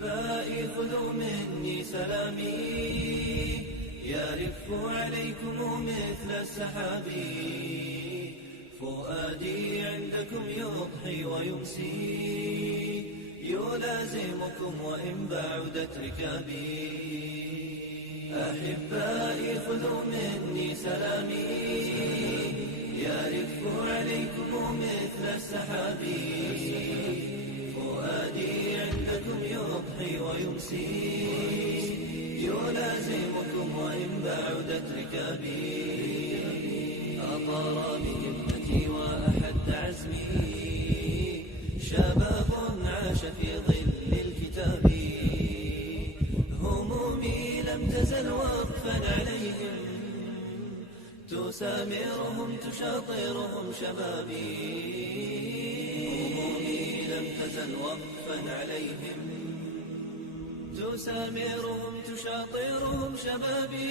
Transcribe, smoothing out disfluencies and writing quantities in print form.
أحبائي خذوا مني سلامي، يرف عليكم مثل السحاب. فؤادي عندكم يضحي ويمسي، يلازمكم وإن بعدت ركابي. أحبائي خذوا مني سلامي، يرف عليكم مثل السحاب. فؤادي عندكم يضحي ويمسي، يلازمكم وإن بعدت ركابي. أطار بهمتي وأحد عزمي، شباب عاش في ظل الكتاب. همومي لم تزل وقفا عليهم، تسامرهم تشاطرهم شبابي. همومي لم تزل وقفا عليهم، تسامرهم تشاطرهم شبابي.